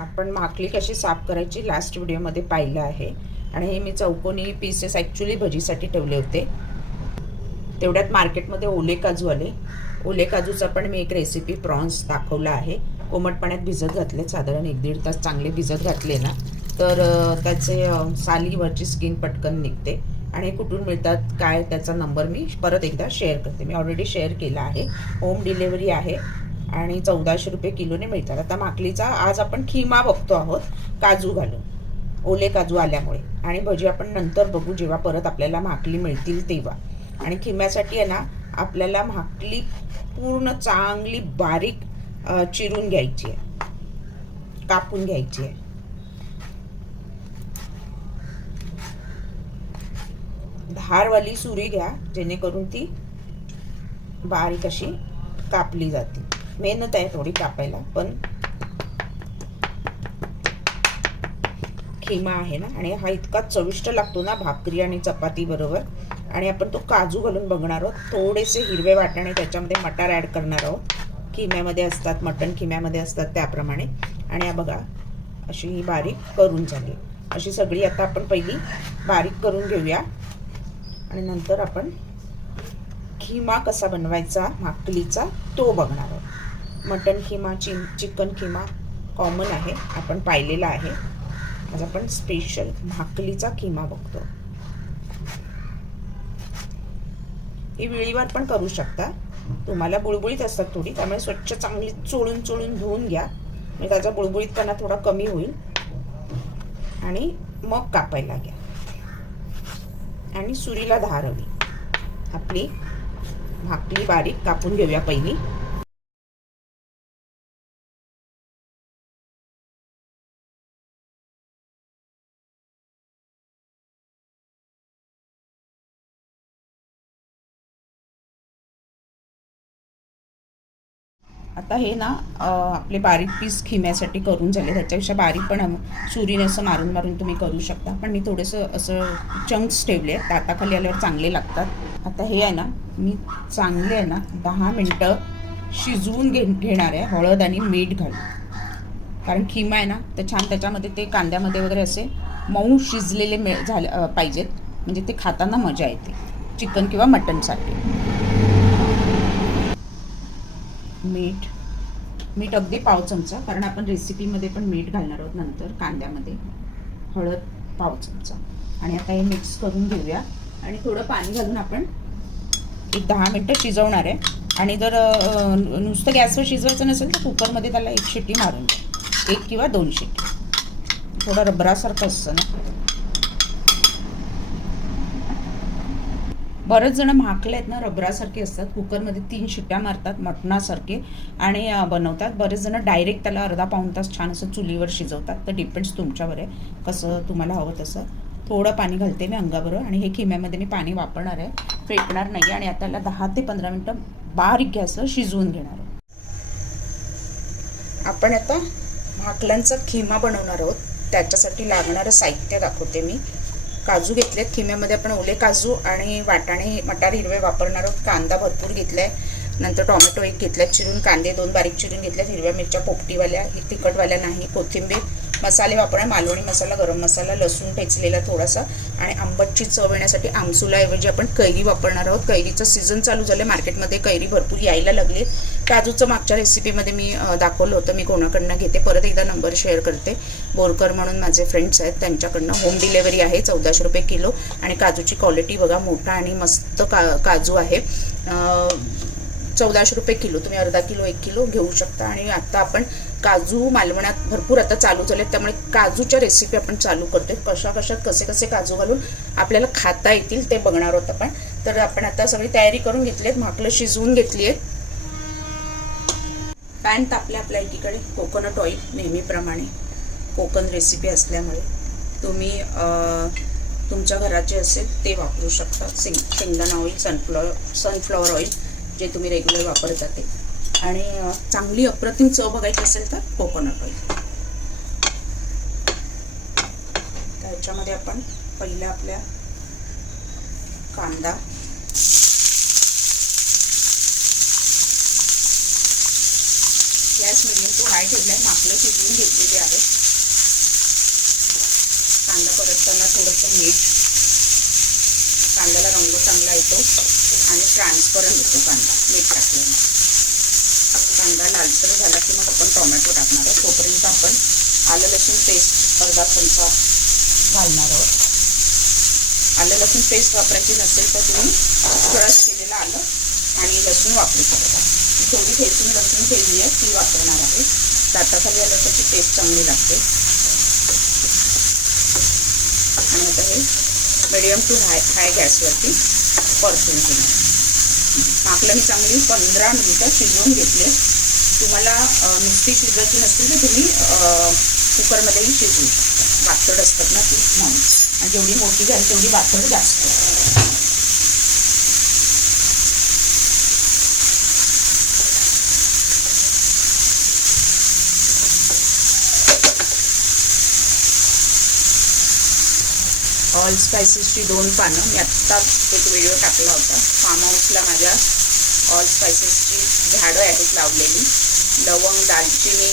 आपण भाकरी कशी साफ करायची लास्ट व्हिडिओमध्ये पाहिलं आहे आणि हे मी चौकोनी पीसेस ॲक्च्युली भजीसाठी ठेवले होते. तेवढ्यात मार्केटमध्ये ओले काजू आले. ओले काजूचा पण मी एक रेसिपी प्रॉन्स दाखवला आहे. कोमट पाण्यात भिजत घातले, साधारण 1-1.5 तास चांगले भिजत घातले ना तर त्याचे सालीवरची स्किन पटकन निघते. आणि कुठून मिळतात काय त्याचा नंबर मी परत एकदा शेअर करते. मी ऑलरेडी शेअर केला आहे. होम डिलेवरी आहे आणि 1400 रुपये किलोने मिळतात. आता माकलीचा आज आपण खिमा बघतो आहोत काजू घालून, ओले काजू आल्यामुळे. आणि भजी आपण नंतर बघू जेव्हा परत आपल्याला माकली मिळतील तेव्हा. आणि खिम्यासाठी आहे ना आपल्याला भाकली पूर्ण चांगली बारीक चिरून घ्यायची आहे, कापून घ्यायची आहे. धारवाली सुरी घ्या जेणेकरून ती बारीक अशी कापली जाते. मेहनत आहे थोडी कापायला, पण खिमा आहे ना आणि हा इतका चविष्ट लागतो ना भाकरी आणि चपाती बरोबर. आणि आपण तो काजू घालून बघणार आहोत. थोडेसे हिरवे वाटाणे त्याच्यामध्ये मटार ॲड करणार आहोत. खिम्यामध्ये असतात, मटण खिम्यामध्ये असतात त्याप्रमाणे. आणि हा बघा अशी ही बारीक करून झाली. अशी सगळी आता आपण पहिली बारीक करून घेऊया आणि नंतर आपण खिमा कसा बनवायचा भाकरीचा तो बघणार आहोत. मटण खिमा, चिकन खिमा कॉमन आहे, आपण पाहिलेला आहे. आज आपण स्पेशल भाकरीचा खिमा बघतो. ही विळीवर पण करू शकता. तुम्हाला बुळबुळीत असतात थोडी, त्यामुळे स्वच्छ चांगली चोळून धुवून घ्या, म्हणजे त्याचा बुळबुळीतपणा थोडा कमी होईल. आणि मग कापायला घ्या आणि सुरीला धार हवी. आपली भाकरी बारीक कापून घेऊया पहिली. आता हे ना आपले बारीक पीस खिम्यासाठी करून झाले. त्याच्यापेक्षा बारीक पण सुरीने असं मारून मारून तुम्ही करू शकता, पण मी थोडंसं असं चंक्स ठेवले आहेत, दाताखाली आल्यावर चांगले लागतात. आता हे आहे ना मी चांगले आहे ना 10 मिनटं शिजवून घेणार आहे हळद आणि मीठ घालून. कारण खिमा आहे ना तर छान त्याच्यामध्ये ते कांद्यामध्ये वगैरे असे मऊ शिजलेले झाले पाहिजेत, म्हणजे ते खाताना मजा येते चिकन किंवा मटणसाठी. मीठ अगदी पाव चमचा, कारण आपण रेसिपीमध्ये पण मीठ घालणार आहोत नंतर कांद्यामध्ये. हळद पाव चमचा. आणि आता हे मिक्स करून घेऊया आणि थोडं पाणी घालून आपण एक 10 मिनटं शिजवणार आहे. आणि जर नुसतं गॅसवर शिजवायचं नसेल तर कुकरमध्ये त्याला 1 शिट्टी मारून द्या, 1 किंवा 2 शिट्टी. थोडं रबरासारखं असतं ना. बरेच जण भाकले आहेत ना रबरासारखे असतात, कुकरमध्ये 3 शिट्ट्या मारतात मटणासारखे आणि बनवतात. बरेच जण डायरेक्ट त्याला अर्धा पाऊण तास छान असं चुलीवर शिजवतात. तर डिपेंड्स तुमच्यावर आहे, कसं तुम्हाला हवं तसं. थोडं पाणी घालते मी अंगाबरोबर आणि हे खिम्यामध्ये मी पाणी वापरणार आहे, फेकणार नाही. आणि आता त्याला 10 ते 15 मिनटं बारीक गॅसवर शिजवून घेणार आहे. आपण आता भाकल्यांचा खिमा बनवणार आहोत. त्याच्यासाठी लागणारं साहित्य दाखवते मी. काजू घेतलेत खिम्यामध्ये आपण, ओले काजू आणि वाटाणे मटार हिरवे वापरणार आहोत. कांदा भरपूर घेतलाय, नंतर टोमॅटो 1 घेतलाय चिरून, कांदे 2 बारीक चिरून घेतल्यात, हिरव्या मिरच्या पोपटीवाल्या, तिखटवाल्या नाही, कोथिंबीर, मसाले वापरणार मालवणी मसाला, गरम मसाला, लसूण ठेचलेला थोडासा. आणि आंबटची चव येण्यासाठी आमसुलाऐवजी आपण कैरी वापरणार आहोत. कैरीचं सीझन चालू झालं, मार्केटमध्ये कैरी भरपूर यायला लागली. काजूचं मागच्या रेसिपीमध्ये मी दाखवलं होतं, मी कोणाकडनं घेते परत एकदा नंबर शेअर करते. बोरकर म्हणून माझे फ्रेंड्स आहेत, त्यांच्याकडनं होम डिलेवरी आहे. 1400 रुपये किलो. आणि काजूची क्वालिटी बघा, मोठा आणि मस्त काजू आहे. 1400 रुपये किलो. तुम्ही अर्धा किलो 1 किलो घेऊ शकता. आणि आता आपण काजू मालवणात भरपूर आता चालू झाले, त्यामुळे काजूच्या रेसिपी आपण चालू करतोय. कशात कसे कसे काजू घालून आपल्याला खाता येतील ते बघणार आहोत आपण. तर आपण आता सगळी तयारी करून घेतली आहेत, भाकलं शिजवून घेतली आहेत. पॅन तापल्या आपल्या एकीकडे. कोकोनट ऑइल नेहमीप्रमाणे, कोकण रेसिपी असल्यामुळे तुम्ही तुमच्या घरात जे असेल ते वापरू शकता. शेंगदाणा ऑइल, सनफ्लॉवर ऑइल जे तुम्ही रेग्युलर वापरता ते. आणि चांगली अप्रतिम चव बघायची असेल तर कोकोनट ऑइल. त्याच्यामध्ये आपण पहिला आपल्या कांदा, गॅस मिडियम टू हाय ठेवलाय. माकलं शिजवून घेतलेली आहे. कांदा परतताना थोडंसं मीठ, कांद्याला रंग चांगला येतो आणि ट्रान्सपरंट होतो कांदा मीठ टाकल्याने. कांदा लालसर झाला की मग आपण टोमॅटो टाकणार आहोत. तोपर्यंत आपण आलं लसूण पेस्ट अर्धा चमचा घालणार आहोत. आलं लसूण पेस्ट वापरायची नसेल तर तुम्ही क्रश केलेलं आलं आणि लसूण वापरू शकता. थोडी ठेचून लसूण ठेवली आहे ती वापरणार आहे. दाताखाली आलं त्याची टेस्ट चांगली लागते. आणि आता हे मीडियम टू हाय गॅसवरती परतून घेणार. माकलं मी चांगली 15 मिनिटं शिजवून घेतले. तुम्हाला नुसती शिजवायची नसतील तर तुम्ही कुकरमध्येही शिजवू शकता. वातड असतात ना ती म्हणून. आणि जेवढी मोठी घ्याल तेवढी वातड जास्त. ऑल स्पायसेसची 2 पानं मी आत्ता एक व्हिडिओ टाकला होता. फार्म हाऊसला माझ्या ऑल स्पायसेसची झाडं आहेत लावलेली. लवंग, दालचिनी,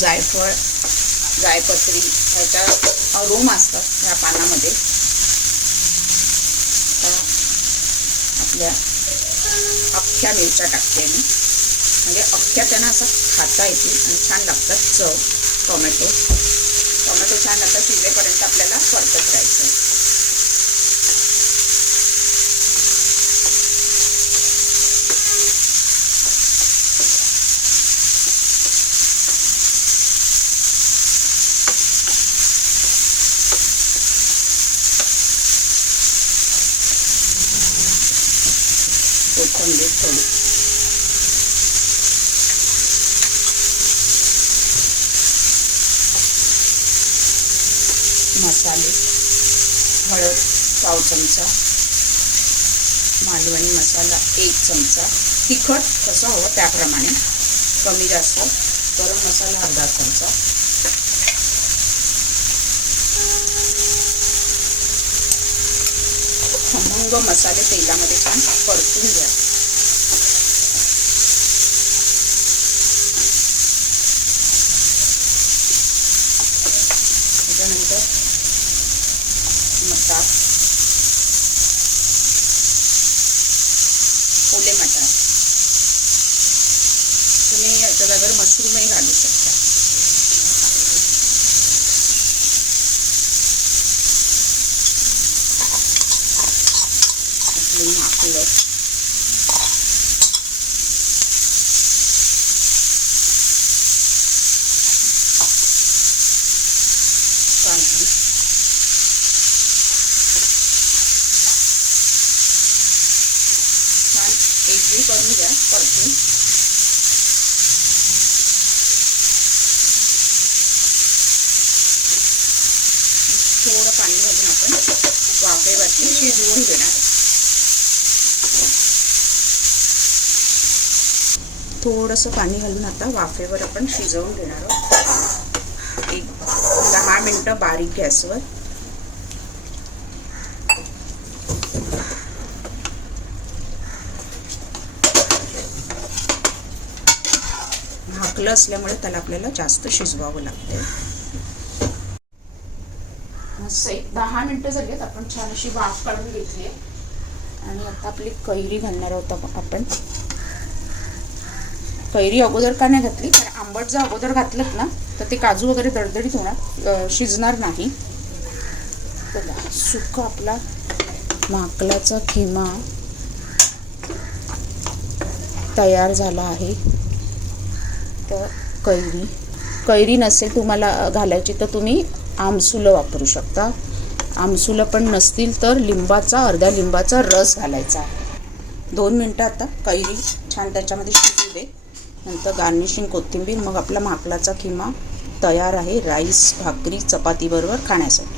जायफळ, जायपत्री ह्याच्या अरोमा असतात ह्या पानामध्ये. आपल्या अख्ख्या मिरच्या टाकते मी, म्हणजे अख्ख्या त्यांना असं खाता येतील आणि छान लागतात चव. टोमॅटो छान आता शिजेपर्यंत आपल्याला परतत राहायचं आहे. कोथिंबीर थोडी, मसाले, हळद पाव चमचा, मालवणी मसाला 1 चमचा, तिखट कसं हवं त्याप्रमाणे, कमी जास्त. गरम मसाला अर्धा चमचा, खमंग मसाले तेलामध्ये छान परतून घ्या. त्याच्यानंतर मटार, ओले मटार, तुम्ही याच्या जागेवर मशरूमही घालू शकता. माकलं, काजू, छान एकजीव करून घ्या परतून. थोडं पाणी घालून आपण वाफेवरती शिजवून घेणार आहे. थोडंसं पाणी घालून आता वाफेवर आपण शिजवून घेणार आहोत. 10 मिनिटं बारीक गॅसवर. झाकलं असल्यामुळे त्याला आपल्याला जास्त शिजवावं लागते. मस्त 10 मिनिटं झालीत. आपण छान अशी वाफ काढून घेतली आणि आता आपली कैरी घालणार आहोत आपण. कैरी अगोदर का नाही घातली, कारण आंबट जर अगोदर घातलं ना तर ते काजू वगैरे दडदडीत होणार, शिजणार नाही. सुका आपला माकलाचा खिमा तयार झाला आहे. तर कैरी नसेल तुम्हाला घालायची तर तुम्ही आमसुलं वापरू शकता. आमसुलं पण नसतील तर अर्ध्या लिंबाचा रस घालायचा आहे. 2 मिनिटं आता कैरी छान त्याच्यामध्ये शिजू दे. नंतर गार्निशिंग कोथिंबीर. मग आपला माकलाचा खिमा तयार आहे राईस, भाकरी, चपातीबरोबर खाण्यासाठी.